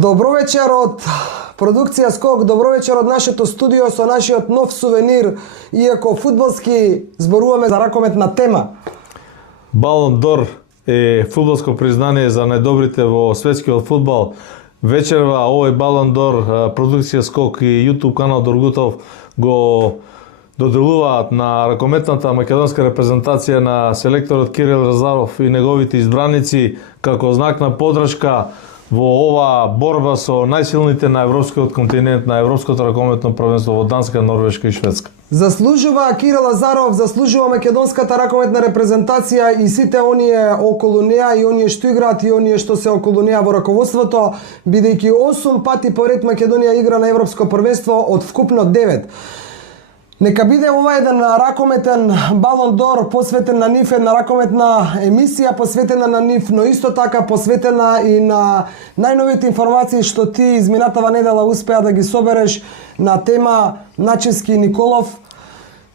Добро вечер од продукција Скок, добро вечер од нашето студио со нашиот нов сувенир, иако фудбалски зборуваме за ракометна тема. Балон д'Ор е фудбалско признание за најдобрите во светскиот фудбал. Вечерва овој Балон д'Ор, продукција Скок и YouTube канал Доргутов го доделуваат на ракометната македонска репрезентација на селекторот Кирил Разаров и неговите избраници како знак на поддршка во ова борба со најсилните на европскиот континент, на европското ракометно првенство во Данска, Норвешка и Шведска. Заслужува Кирил Лазаров, заслужува македонската ракометна репрезентација и сите оние околу неа и оние што играат и оние што се околу неа во раководството, бидејќи 8 пати поред Македонија игра на европско првенство од вкупно 9. Нека биде ова еден ракометен Балон д'Ор посветен на нив, една ракометна емисија посветена на нив, но исто така посветена и на најновите информации што ти изминатава недела успеа да ги собереш на тема Начевски Николов,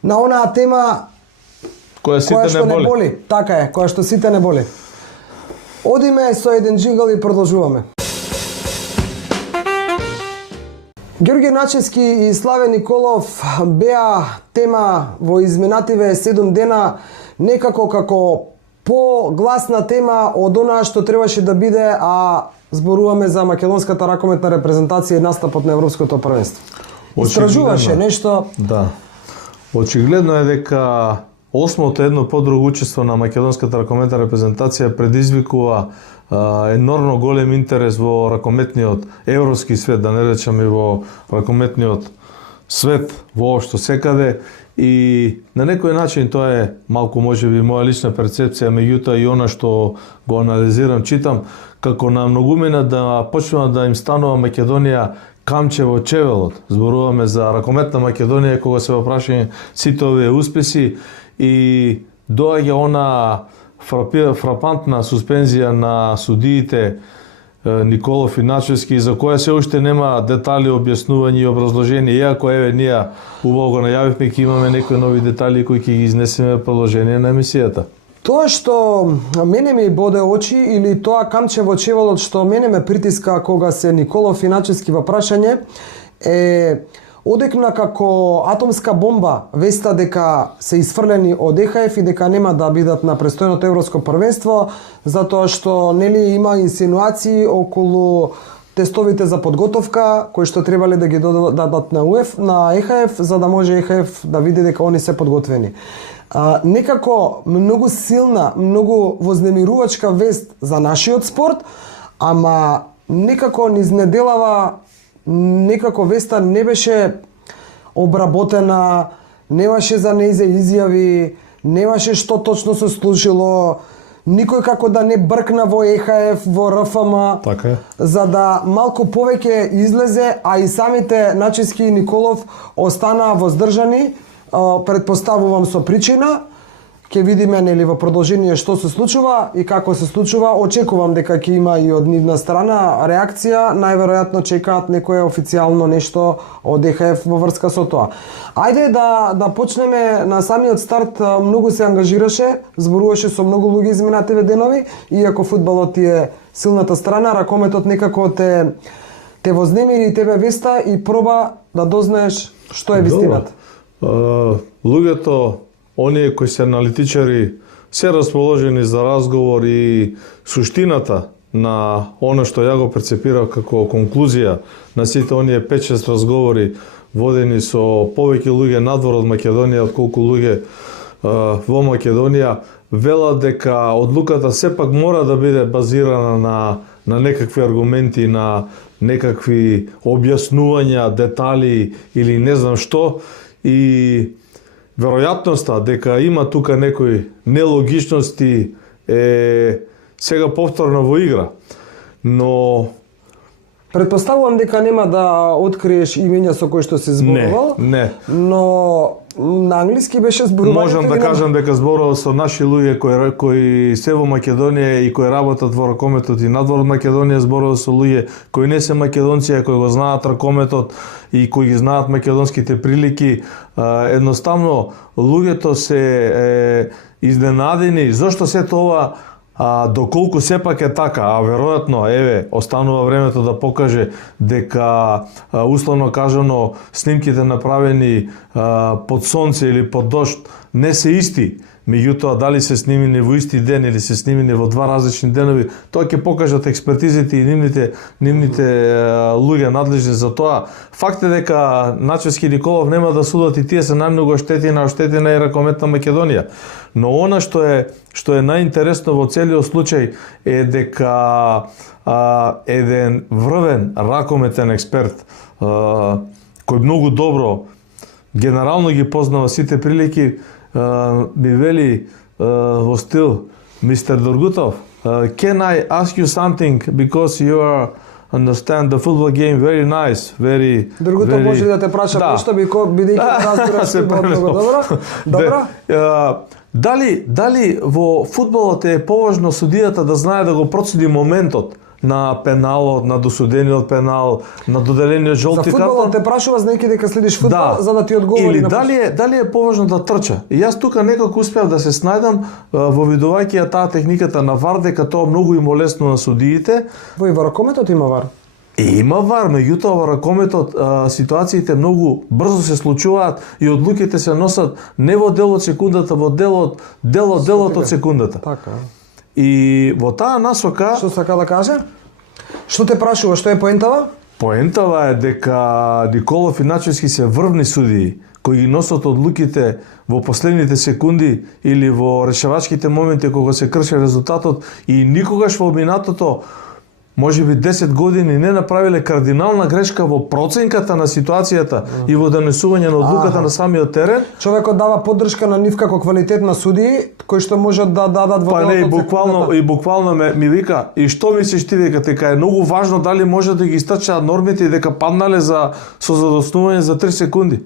на онаа тема која што не боли. Така е, која што сите не боли. Одиме со еден джингл и продолжуваме. Ѓорѓе Начевски и Славе Николов беа тема во изминативе 7 дена, некако како погласна тема од онаа што требаше да биде, а зборуваме за македонската ракометна репрезентација и настапот на европското првенство. Истражуваше нешто. Да. Очигледно е дека осмото едно подруго учество на македонската ракометна репрезентација предизвикува енормно голем интерес во ракометниот европски свет, да не речеме во ракометниот свет воопшто секаде, и на некој начин тоа е малку можеби моја лична перцепција, меѓутоа и она што го анализирам, читам, како на многумина да почнува да им станува Македонија камче во чевелот. Зборуваме за ракометна Македонија кога се во прашање сите овие успеси и доаѓа она фрапантна суспензија на судиите Николов и Начевски, за која се уште нема детали, објаснување и образложение, иако еве ние убаво го најавивме ќе имаме некои нови детали кои ќе ги изнесеме во продолжение на емисијата. Тоа што мене ми боде очи, или тоа камче во чевелот што мене ме притиска кога се Николов и Начевски во прашање, е одекна како атомска бомба веста дека се изфрлени од ЕХФ и дека нема да бидат на престојното европско првенство, затоа што нели има инсинуации околу тестовите за подготовка кои што требале да ги дадат на ЕХФ, за да може ЕХФ да види дека они се подготвени. Некако многу силна, многу вознемирувачка вест за нашиот спорт, ама некако низ неделава некако веста не беше обработена, немаше за нејзе изјави, немаше што точно се случило, никој како да не бркна во ЕХФ, во РФМ, така, за да малку повеќе излезе, а и самите Начевски и Николов останаа воздржани, предпоставувам со причина. Ќе видиме нели во продолжение што се случува и како се случува. Очекувам дека ќе има и од нивна страна реакција, најверојатно чекаат некое официјално нешто од ЕХФ во врска со тоа. Ајде да почнеме на самиот старт. Многу се ангажираше, зборуваше со многу луѓе изминативе денови, иако фудбалот е силната страна, ракометот некако те вознемири и тебе веста и проба да дознаеш што е вистината. Луѓето, оние кои се аналитичари, се расположени за разговор и суштината на оно што ја го прецепирав како конклузија на сите оние 5-6 разговори водени со повеќе луѓе надвор од Македонија отколку луѓе во Македонија, велат дека одлуката сепак мора да биде базирана на некакви аргументи, на некакви објаснувања, детали или не знам што, и веројатноста дека има тука некои нелогичности е сега повторно во игра. Но предпоставувам дека нема да откриеш имења со кои што се зборувал. Не. Но на англиски беше зборување. Можам да кажам дека зборувал со наши луѓе кои се во Македонија и кои работат во ракометот и надвор од Македонија, зборувал со луѓе кои не се македонци, а кои го знаат ракометот и кои ги знаат македонските прилики. Едноставно луѓето се изненадени зошто се тоа доколку сепак е така, а веројатно, еве, останува времето да покаже дека, условно кажано, снимките направени под сонце или под дожд не се исти, меѓутоа дали се снимени во исти ден или се снимени во два различни денови, тоа ќе покажат експертизите и нивните луѓе надлежни за тоа. Факт е дека Начевски и Николов нема да судат и тие се најмногу оштетена и ракометна Македонија. Но она што е најинтересно во целиот случај е дека еден врвен ракометен експерт кој многу добро генерално ги познава сите прилики, ми вели во стил: Mr. Доргутов, can I ask you something because you are understand the football game very nice, very. Доргутов, може ли да те прашам нешто, бидејќи разбираш фудбал многу добро? Добро? Дали во фудбалот е поважно судијата да знае да го процеди моментот на пеналот, на досудениот пенал, на доделениот жолти картон? За фудбалот те прашува, знаејќи дека следиш фудбал, за да ти одговори. Или дали е поважно да трча? И јас тука некако успеав да се снајдам во видувајќи ја таа техниката на вар, дека тоа многу им лесно на судиите. Во ракометот има вар. Има вар, меѓутоа во ракометот ситуациите многу брзо се случуваат и одлуките се носат не во дел од секундата, во делот од секундата. Така. И во таа насока... Што сака да каже? Што те прашува, што е поентава? Поентава е дека Николов и Начевски се врвни судии, кои ги носат одлуките во последните секунди или во решавачките моменти кога се крши резултатот, и никогаш во минатото, може би 10 години, не направиле кардинална грешка во проценката на ситуацијата и во донесување на одлуката на самиот терен. Човекот дава поддршка на нив како квалитетна судии, кои што можат да дадат во делот од секундата. И буквално ми вика: и што мислиш ти, дека е многу важно дали може да ги истрчаат нормите и дека паднале со задоснување за 3 секунди.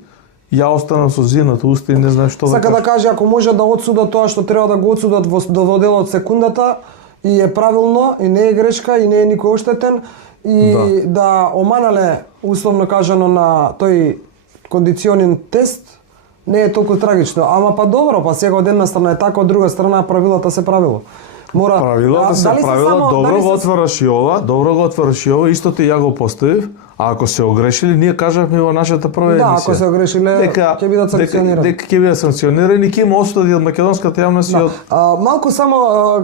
Ја останам со зината уста и не знам што Сака да каже, ако може да одсудат тоа што треба да го одсудат во делот секундата, и е правилно, и не е грешка, и не е никој оштетен, и да оманале, условно кажано, на тој кондиционен тест, не е толку трагично. Ама па добро, па сега од една страна е така, од друга страна правилата се правило. Правилата се правила, добро го отвараш и ова, истото ја го поставив, а ако се огрешили, ние кажавме во нашата прва емисија. Да, ако се огрешиле, ќе бидат санкционирани. Дека ќе бидат санкционирани, ќе има осуди од македонската јавност и од... Малку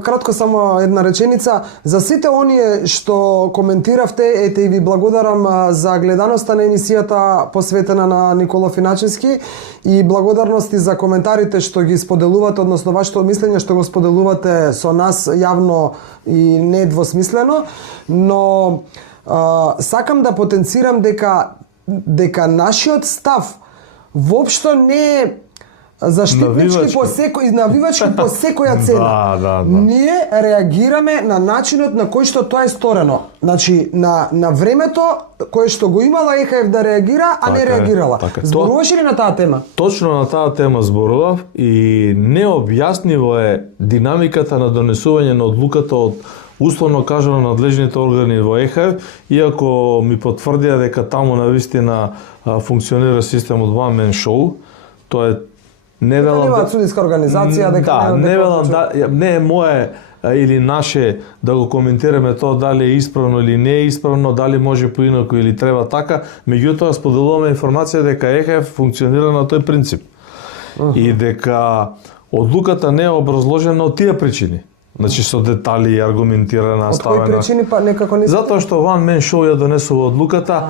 кратко само една реченица. За сите оние што коментиравте, ете и ви благодарам за гледаноста на емисијата посветена на Николов и Начевски, и благодарности за коментарите што ги споделувате, односно вашето мислење што го споделувате со нас јавно и недвосмислено, но сакам да потенцирам дека нашиот став воопшто не е заштитнички навивачки по секоја цена. Да. Ние реагираме на начинот на кој што тоа е сторено. Значи, на времето кое што го имала ЕХФ да реагира, а не реагирала. Зборуваш ли на таа тема? Точно на таа тема зборував, и необјасниво е динамиката на донесување на одлуката од, условно кажано, надлежните органи во ЕХФ, иако ми потврдија дека таму навистина функционира системот one man show. Тоа е не велам судиска организација, дека не е мое или наше да го коментираме тоа дали е исправно или не е исправно, дали може поинаку или треба така, меѓутоа споделуваме информација дека ЕХФ функционира на тој принцип. И дека одлуката не е образложена од тие причини. Значи со детали и аргументирана ставена. Од кои причини па некако не? Затоа што one man show ја донесува одлуката.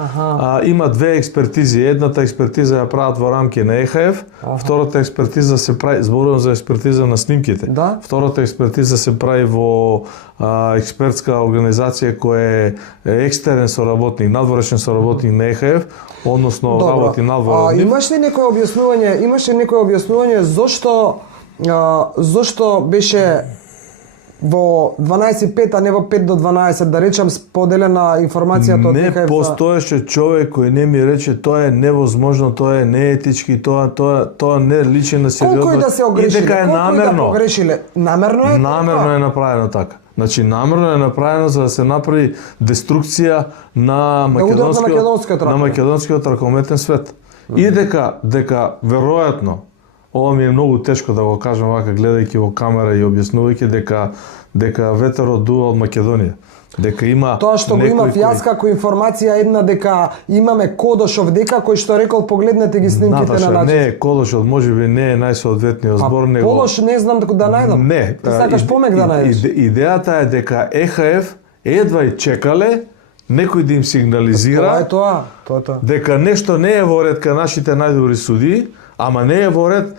Има две експертизи. Едната експертиза ја прават во рамки на ЕХФ, втората експертиза се прави, зборувам за експертиза на снимките. Да? Втората експертиза се прави во експертска организација која е екстерен соработник, надворешен соработник на ЕХФ, односно работи надвор од нив. Имаш ли некој објаснување зошто беше во 12:05, а не во 5 до 12, да речам, споделена информацијата од ЕХФ? Не постоеше човек кој не ми рече тоа е невозможно, тоа е неетички, тоа не личи на сериозност. Колку и да се огрешиле, и дека е намерно. Намерно е? Намерно е направено така. Значи, намерно е направено за да се направи деструкција на македонскиот ракометен свет. И дека веројатно ова ми е многу тешко да го кажам вака гледајќи во камера и објаснувајќи дека ветерот дува од Македонија. Дека има Тоа што го имав јас како информација една дека имаме Кодошов дека кој што рекол погледнете ги снимките Наташа, на начин. не е Кодошов, можеби не е најсоодветниот збор, него Полош не знам да најдам. Не, Ти сакаш помек да најдеш. Идејата е дека ЕХФ едва и чекале некој да им сигнализира Тоа е тоа. дека нешто не е во ред кај нашите најдобри судии, ама не е во ред,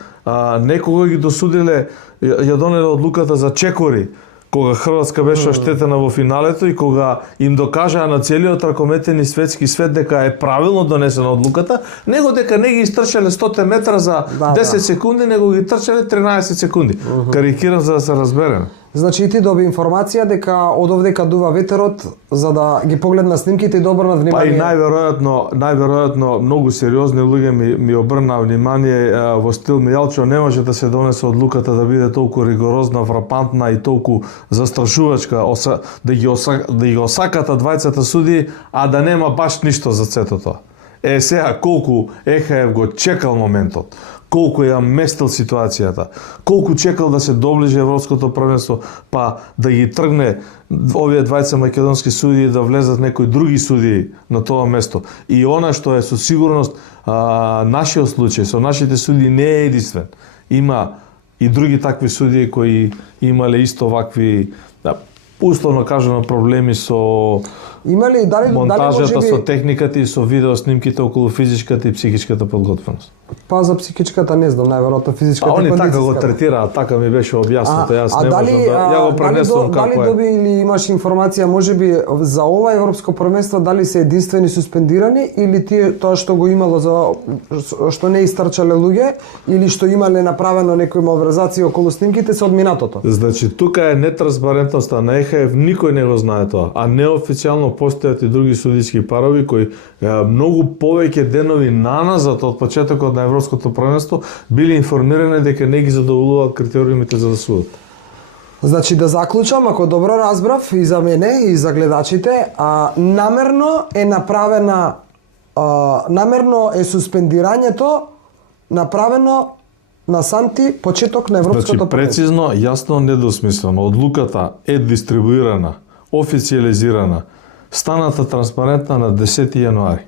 некога ги досудиле, ја донеле одлуката за чекори, кога Хрватска беше оштетена во финалето и кога им докажаа на целиот ракометен и светски свет дека е правилно донесена одлуката, него дека не ги истрчале 100 метра за 10 секунди, него ги трчале 13 секунди. Карикирам за да се разбереме. Значи и ти доби информација дека од овдека дува ветерот за да ги погледна снимките и да обрнат Па внимание. и најверојатно многу сериозни луѓе ми обрнаа внимание во стил Мијалчо не може да се донесе одлуката да биде толку ригорозна, фрапантна и толку застрашувачка, да ги осаката двајцата судии, а да нема баш ништо за сето тоа. Сега колку ЕХФ го чекал моментот, колку ја местил ситуацијата, колку чекал да се доближи Европското првенство, па да ги тргне овие двајца македонски судии да влезат некои други судии на тоа место. И она што е со сигурност нашиот случај со нашите судии не е единствен. Има и други такви судии кои имале исто вакви условно кажано проблеми со дали монтажата, можеби со техниката и со видеоснимките околу физичката и психичката подготвеност. Па за психичката не знам, најверојатно физичката они така го кондицијската. третираат, така ми беше објаснато, јас не можам да ја го пренесувам како Дали доби или имаш информација можеби за ова европско првенство дали се единствени суспендирани или тие тоа што го имало за што не истрчале луѓе или што имале направено некои малверзации околу снимките се од минатото? Значи тука е нетранспарентноста на ЕХФ, никој не го знае тоа, а неофицијално постојат и други судиски парови кои многу повеќе денови наназад од почетокот на Европското првенство биле информирани дека не ги задоволуваат критериумите за да судат. Значи да заклучам, ако добро разбрав и за мене и за гледачите, намерно е направена намерно е суспендирањето направено на самти почеток на Европското Значи прецизно, јасно, недосмислено. Одлуката е дистрибуирана, официализирана, станата транспарентна на 10 јануари.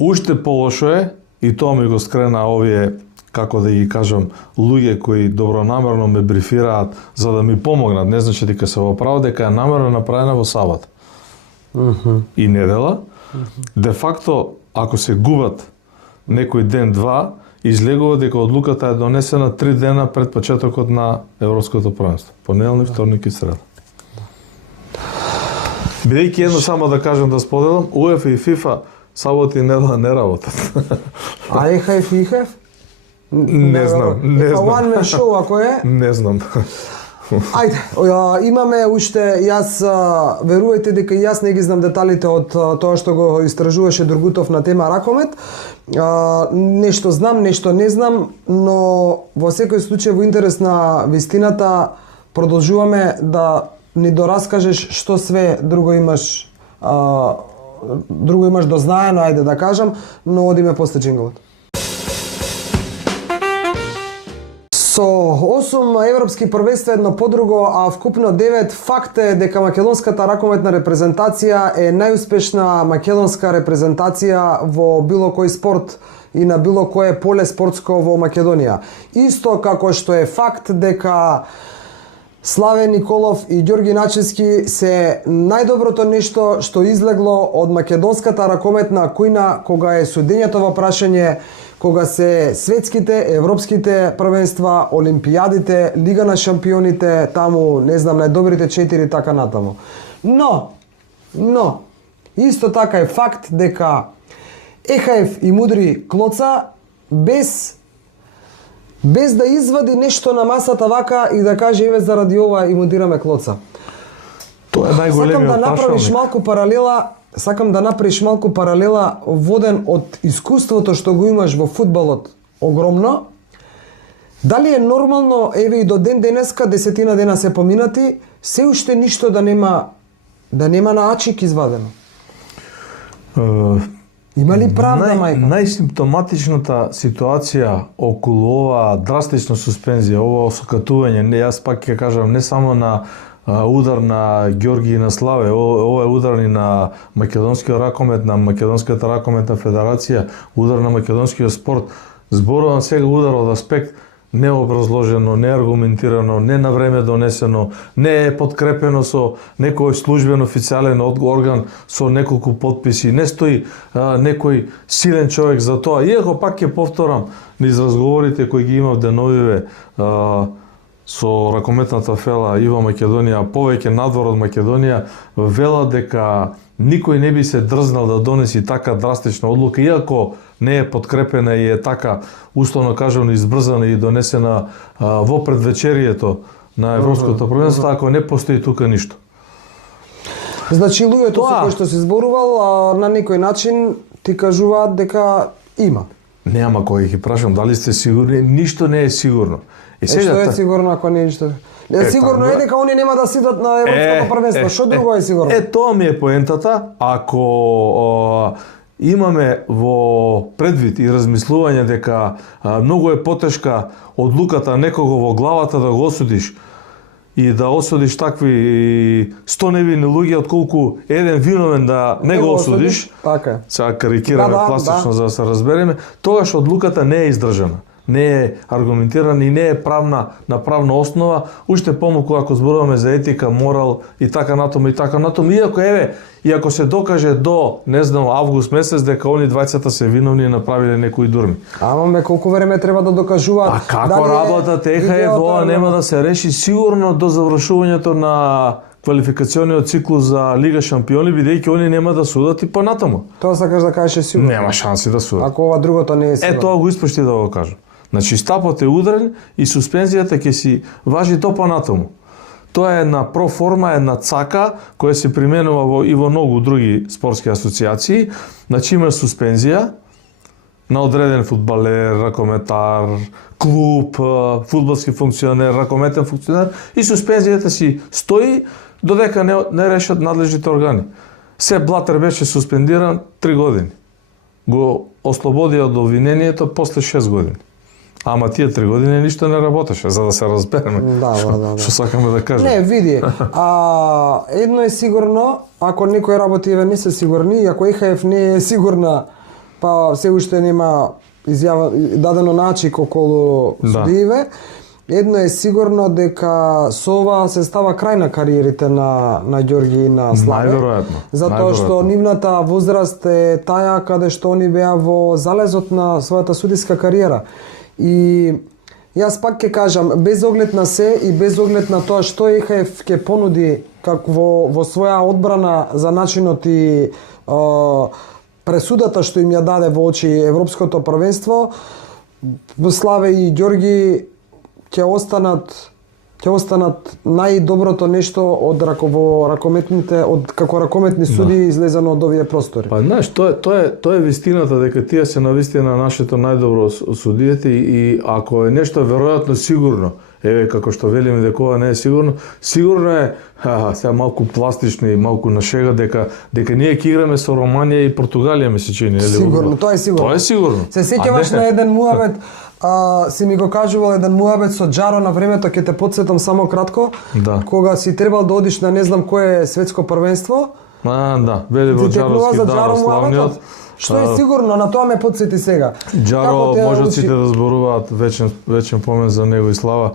Уште полошо е, и тоа ми го скрена овие, како да ги кажам, луѓе кои добронамерно ме брифираат за да ми помогнат, не значи дека се во право, дека е намерно направена во сабат. И недела. Де факто, ако се губат некој ден-два, излегува дека одлуката е донесена 3 дена пред почетокот на Европското првенство. Понеделник, вторник и среда. Бидејќи едно само да кажам да споделам, УЕФА и ФИФА сабота и недела не работат. А ЕХФ и ИХФ? Не знам. One man show ако е? Не знам. Ајде, имаме уште, јас верувајте дека и јас не ги знам деталите од тоа што го истражуваше Другутов на тема ракомет. Нешто знам, нешто не знам, но во секој случај во интерес на вистината продолжуваме да ни дораскажеш што све друго имаш дознаено, ајде да кажам, но одиме после джинглот. Со 8 европски првенства едно по друго, а вкупно 9, факт е дека македонската ракометна репрезентација е најуспешна македонска репрезентација во било кој спорт и на било кое поле спортско во Македонија. Исто како што е факт дека Славе Николов и Ѓорги Начевски се најдоброто нешто што излегло од македонската ракометна кујна кога е судењето во прашање, кога се светските, европските првенства, олимпијадите, Лига на шампионите, таму, не знам, најдобрите 4 така натаму. Но, исто така е факт дека ЕХФ и мудри Клоца без да извади нешто на масата вака и да каже еве заради ова и мудираме Клоца. Тоа е најголемиот Сакам да направиш малку паралела воден од искуството што го имаш во фудбалот огромно. Дали е нормално, еве и до ден денеска, 10 дена се поминати, се уште ништо да нема на ачик извадено? Има ли правда, мајка? Најсимптоматичната ситуација околу ова драстична суспензија, ова осакатување, јас пак ќе кажам не само на удар на Ѓорги и на Славе, ова е удар и на македонскиот ракомет, на Македонската ракометна федерација, удар на македонскиот спорт. Зборувам сега удар од аспект необразложено, неаргументирано, не на време донесено, не е подкрепено со некој службен официјален орган со неколку подписи, не стои некој силен човек за тоа. Иако пак ќе повторам низ разговорите кои ги имав деновиве со ракометната фела Ива Македонија, повеќе надвор од Македонија, вела дека никој не би се дрзнал да донеси така драстична одлука, иако не е подкрепена и е така, условно кажано, избрзана и донесена во предвечерието на Европското првенство, ако не постои тука ништо. Значи, луѓето со кои што се зборувал, на некој начин ти кажуваат дека има. Нема кој ги прашам, дали сте сигурни? Ништо не е сигурно. Што е сигурно ако не е ништо? Сигурно е дека они нема да сидат на Европското првенство. Што друго е сигурно? Тоа ми е поентата. Ако имаме во предвид и размислување дека многу е потешка одлуката некого во главата да го осудиш и да осудиш такви 100 невини луѓе, отколку еден виновен да не го осудиш, така. Сега карикираме пластично за да се разбереме, тогаш одлуката не е издржана, не е аргументирана и не е на правна основа, уште помалку ако зборуваме за етика, морал и така натаму, иако и ако се докаже до, не знам, август месец дека они двајцата се виновни и направиле некои дурми. Ама колку време треба да докажуваат? А како работат ЕХФ нема да се реши сигурно до завршувањето на квалификациониот циклус за Лига шампиони, бидејќи они нема да судат и понатаму. Тоа сакаш да кажеш сигурно? Нема шанси да судат. Ако ова другото не е сигурно. Тоа го испушти да го кажам. Значи стапот е ударен и суспензијата ќе си важи до понатаму. Тоа е една проформа, една цака која се применува и во многу други спортски асоциации. Значи има суспензија на одреден фудбалер, ракометар, клуб, фудбалски функционер, ракометен функционер и суспензијата си стои додека не решат надлежните органи. Сеп Блатер беше суспендиран 3 години. Го ослободија од обвинението после 6 години. Ама тие 3 години ништо не работеше, за да се разбереме. Да. Што сакаме да кажеме. Не, види, едно е сигурно, ако некои работи не се сигурни, и ако ЕХФ не е сигурна, па се уште нема дадено начик околу судиеве, едно е сигурно дека со ова се става крај на кариерите на Ѓорги и на Славе. Најверојатно. Затоа што нивната возраст е таа каде што они беа во залезот на својата судиска кариера. И јас пак ќе кажам, без оглед на се и без оглед на тоа што ЕХФ ќе понуди во своја одбрана за начинот и пресудата што им ја даде во очи Европското првенство, Славе и Ѓорги ќе останат најдоброто нешто од ракометните, од како ракометни суди излезано од овие простори. Па знаеш, тоа е вистината дека тие се навистина нашето најдобро судиите и ако е нешто веројатно сигурно, како што велиме дека ова не е сигурно, сигурно е сега малку пластично и малку на шега дека ние ќе играме со Романија и Португалија, ми се чини, Сигурно, тоа е сигурно. Тоа е сигурно. Се сеќаваш на еден муабет, си ми го кажувал еден муабет со Џаро на времето, ќе те потсетам само кратко, кога си требал да одиш на не знам кое светско првенство. Вели во Џаровски славниот. Што е сигурно, на тоа ме потсети сега. Џаро, можеците да зборуваат, вечен помен за него и слава.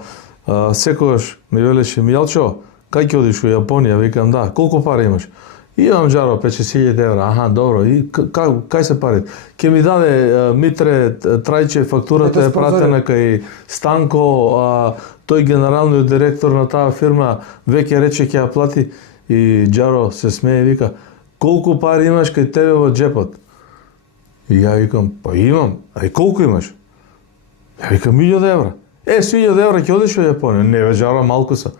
Секогаш ми велеше, Мијалчо, кај ќе одиш во Јапонија? Викам, да, колку пари имаш? Имам, Џаро, 5-6 евра. Аха, добро. И кај се пари? Ке ми даде Митре Трајче, фактурата е пратена кај Станко, тој генералниот директор на таа фирма веќе рече ќе ја плати. И Џаро се смее и вика, колку пари имаш кај тебе во джепот? И ја викам, па имам. А и колку имаш? Ја викам, 1000 евра. Со 1000 евра ќе одиш во Јапонија? Не, бе, Џаро, малку са.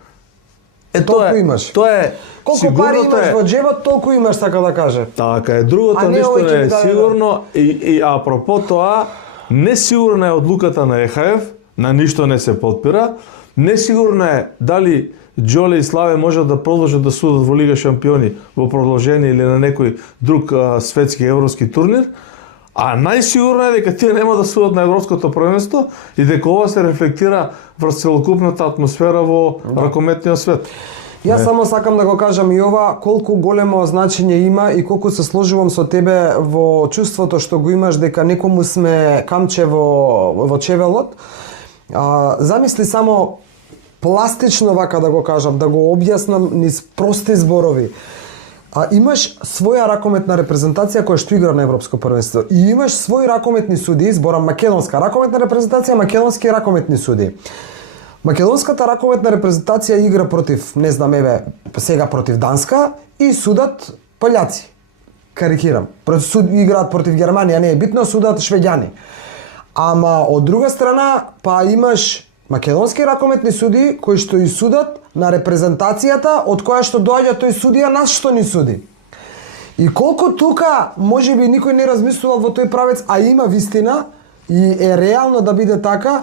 Толку имаш. Тоа е. Колку пари имаш во джебот, толку имаш, така да каже. Така е, другото ништо не е сигурно и апропо тоа, несигурна е одлуката на ЕХФ, на ништо не се потпира, несигурна е дали Џоле и Славе можат да продолжат да судат во Лига шампиони во продолжение или на некој друг светски европски турнир, А најсигурно е дека тие нема да судат на Европското првенство и дека ова се рефлектира врз целокупната атмосфера во ракометниот свет. Јас само сакам да го кажам и ова, колку големо значење има и колку се сложувам со тебе во чувството што го имаш дека некому сме камче во чевелот. Замисли само пластично вака да го кажам, да го објаснам низ прости зборови. Имаш своја ракометна репрезентација која што игра на Европско првенство и имаш своји ракометни суди, зборам македонска ракометна репрезентација, македонски ракометни суди. Македонската ракометна репрезентација игра против, не знам, сега против Данска и судат пољаци. Карикирам. Играат против Германија, не е битно, судат швеѓани. Ама од друга страна, па имаш македонски ракометни суди кои што и судат на репрезентацијата од која што доаѓа тој судија нас што ни суди. И колку тука можеби никој не размислувал во тој правец, а има вистина и е реално да биде така,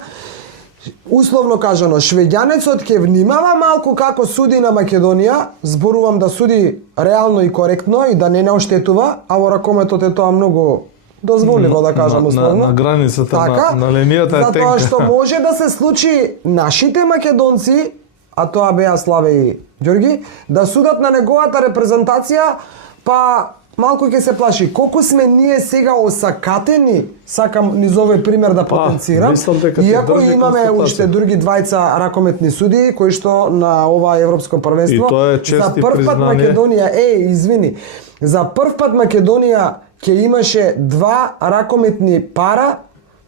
условно кажано, швеѓанецот ќе внимава малку како суди на Македонија, зборувам да суди реално и коректно и да не оштетува, а во ракометот е тоа многу дозволиво да кажам условно. На границата така, на линијата е тенка. Затоа што може да се случи нашите македонци, а тоа беа Славе и Ѓорги, да судат на неговата репрезентација, па малку ќе се плаши. Колку сме ние сега осакатени, сакам низ овој пример да потенцирам, иако имаме уште други двајца ракометни судии кои што на ова европско првенство за прв пат Македонија, извини, за прв пат Македонија ќе имаше два ракометни пара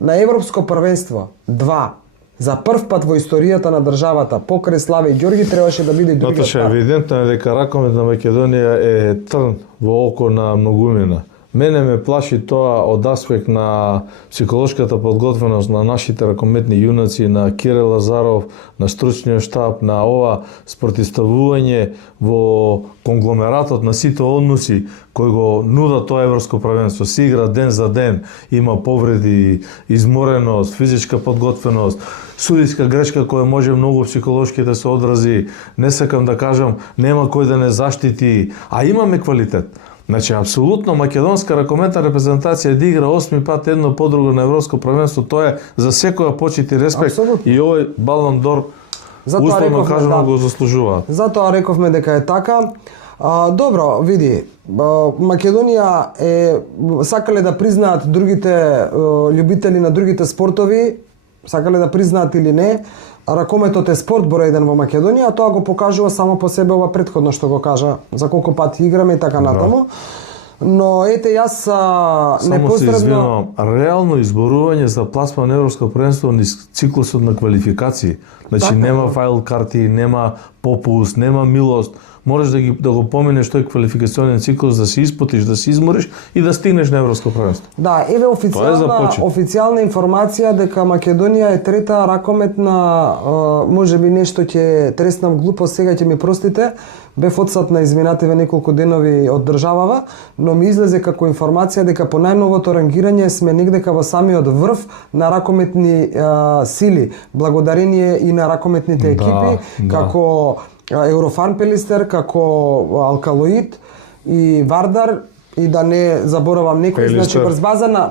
на европско првенство. Два. За прв пат во историјата на државата, покрај Славе и Ѓорги, требаше да биде и другиот пар. Евидентно е дека ракомет на Македонија е трн во око на многумина. Мене ме плаши тоа од аспект на психолошката подготвеност на нашите ракометни јунаци, на Кире Лазаров, на стручниот штаб, на ова спротивставување во конгломератот на сите односи кои го нуда тоа европско првенство. Се игра ден за ден, има повреди, измореност, физичка подготвеност, судиска грешка која може многу психолошки да се одрази. Не сакам да кажам, нема кој да не заштити, а имаме квалитет. Значи, апсолутно, македонска ракометна репрезентација да игра 8 пат едно по друго на европско првенство, тоа е за секоја почит и респект. Абсолютно. И овој Балон д'Ор, условно кажано, го заслужуваат. Затоа рековме дека е така. Добро, види, Македонија сакале да признаат другите љубители на другите спортови, сакале да признаат или не, ракометот е спорт број 1 во Македонија, а тоа го покажува само по себе ова претходно што го кажа, за колку пати играме и така натаму. Но ете јас непосредно... Само се извинувам, реално изборување за пласма на европско првенство низ циклусот на квалификации. Значи така, нема файл карти, нема попуст, нема милост. Можеш да го поминеш тој квалификационен циклус, да се испотиш, да се измориш и да стигнеш на европско првенство. Да, еве официјална информација дека Македонија е трета ракометна, можеби нешто ќе треснам глупо, сега ќе ми простите, бев одсат на изминативе неколку денови од државава, но ми излезе како информација дека по најновото рангирање сме негдека во самиот врв на ракометни сили, благодарение и на ракометните екипи, како Еврофарм Пелистер, како Алкалоид и Вардар, и да не заборавам некој, значи врз база на,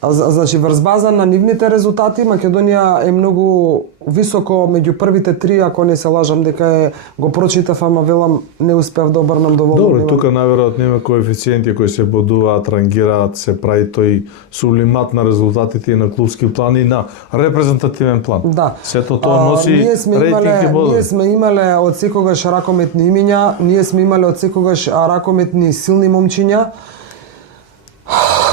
врз база на нивните резултати Македонија е многу високо меѓу првите три, ако не се лажам, дека го прочитав, ама велам не успев да обрнам доволно. Добро, тука најверојатно има коефициенти кои се бодуваат, рангираат, се прави тој сублимат на резултатите и на клубски план и на репрезентативен план. Да. Сето тоа носи рейтинг и бодови. Ние сме имале од секогаш ракометни имиња, ние сме имале од секогаш ракометни силни момчиња.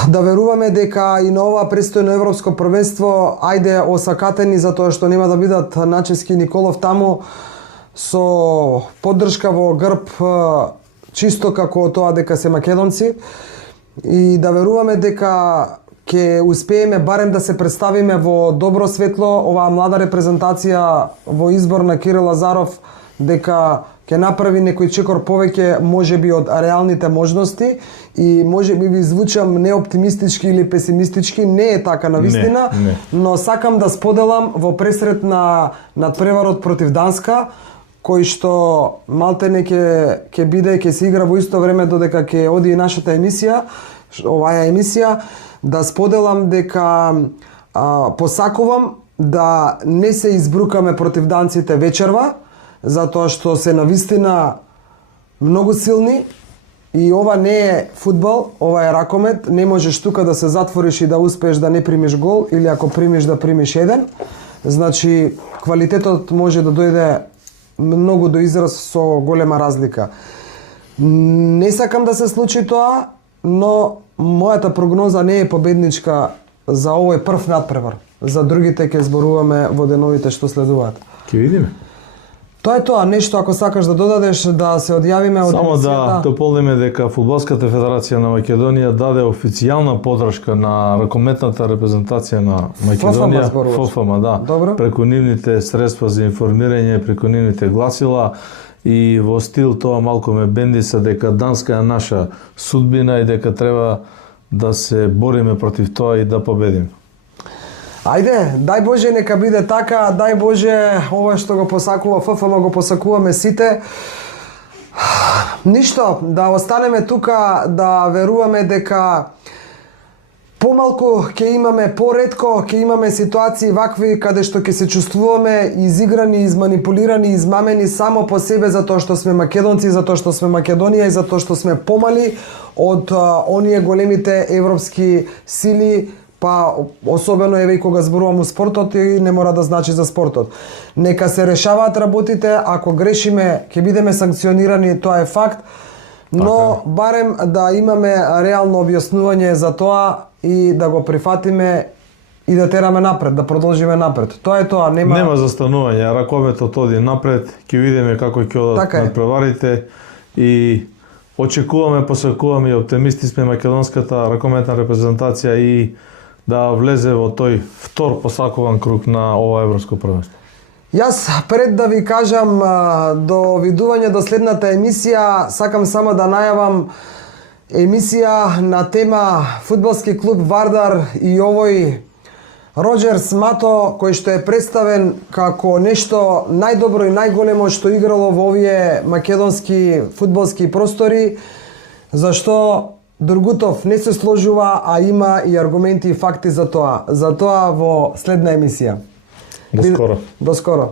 Да веруваме дека и на ова престојно европско првенство, ајде осакатени затоа што нема да бидат Начевски и Николов таму, со поддршка во грб, чисто како тоа дека се македонци, и да веруваме дека ќе успееме барем да се представиме во добро светло оваа млада репрезентација во избор на Кире Лазаров, дека ќе направи некој чекор повеќе можеби од реалните можности, и можеби ви звучам неоптимистички или песимистички, не е така на вистина, но сакам да споделам во пресрет на надпреварот против Данска, кој што малтене ќе биде, ќе се игра во исто време додека ќе оди и нашата емисија, оваа емисија, да споделам дека посакувам да не се избрукаме против данците вечерва, затоа што се навистина многу силни и ова не е фудбал, ова е ракомет, не можеш тука да се затвориш и да успееш да не примиш гол или ако примиш да примиш еден. Значи квалитетот може да дојде многу до израз со голема разлика. Не сакам да се случи тоа, но мојата прогноза не е победничка за овој прв надпревар. За другите ќе зборуваме во деновите што следуваат. Ќе видиме. Тоа е тоа, нешто ако сакаш да додадеш, да се одјавиме од Само емисијата. да дополниме дека Фудбалската федерација на Македонија даде официјална подршка на ракометната репрезентација на Македонија, ФФМ, да, Добро. преку нивните средства за информирање, преку нивните гласила и во стил тоа малку ме бендиса дека Данска е наша судбина и дека треба да се бориме против тоа и да победиме. Ајде, дај Боже нека биде така, дај Боже ова што го посакува ФФМ го посакуваме сите. Ништо, да останеме тука, да веруваме дека помалку ќе имаме, поретко ќе имаме ситуации вакви каде што ќе се чувствуваме изиграни, изманипулирани, измамени само по себе затоа што сме македонци, затоа што сме Македонија и затоа што сме помали од оние големите европски сили, па особено еве и кога зборувам у спортот и не мора да значи за спортот. Нека се решаваат работите, ако грешиме ќе бидеме санкционирани, тоа е факт, но барем да имаме реално објаснување за тоа и да го прифатиме и да тераме напред, да продолжиме напред. Тоа е тоа, Нема застанување, ракометот оди напред, ќе видиме како ќе одат надпреварите и очекуваме, посакуваме и оптимисти сме македонската ракометна репрезентација и да влезе во тој втор посакуван круг на ова европско првенство. Јас пред да ви кажам до видување до следната емисија, сакам само да најавам емисија на тема фудбалски клуб Вардар и овој Роџерс Мато кој што е представен како нешто најдобро и најголемо што играло во овие македонски фудбалски простори, зашто Другутов не се сложува, а има и аргументи и факти за тоа. За тоа во следна емисија. До скоро. До скоро.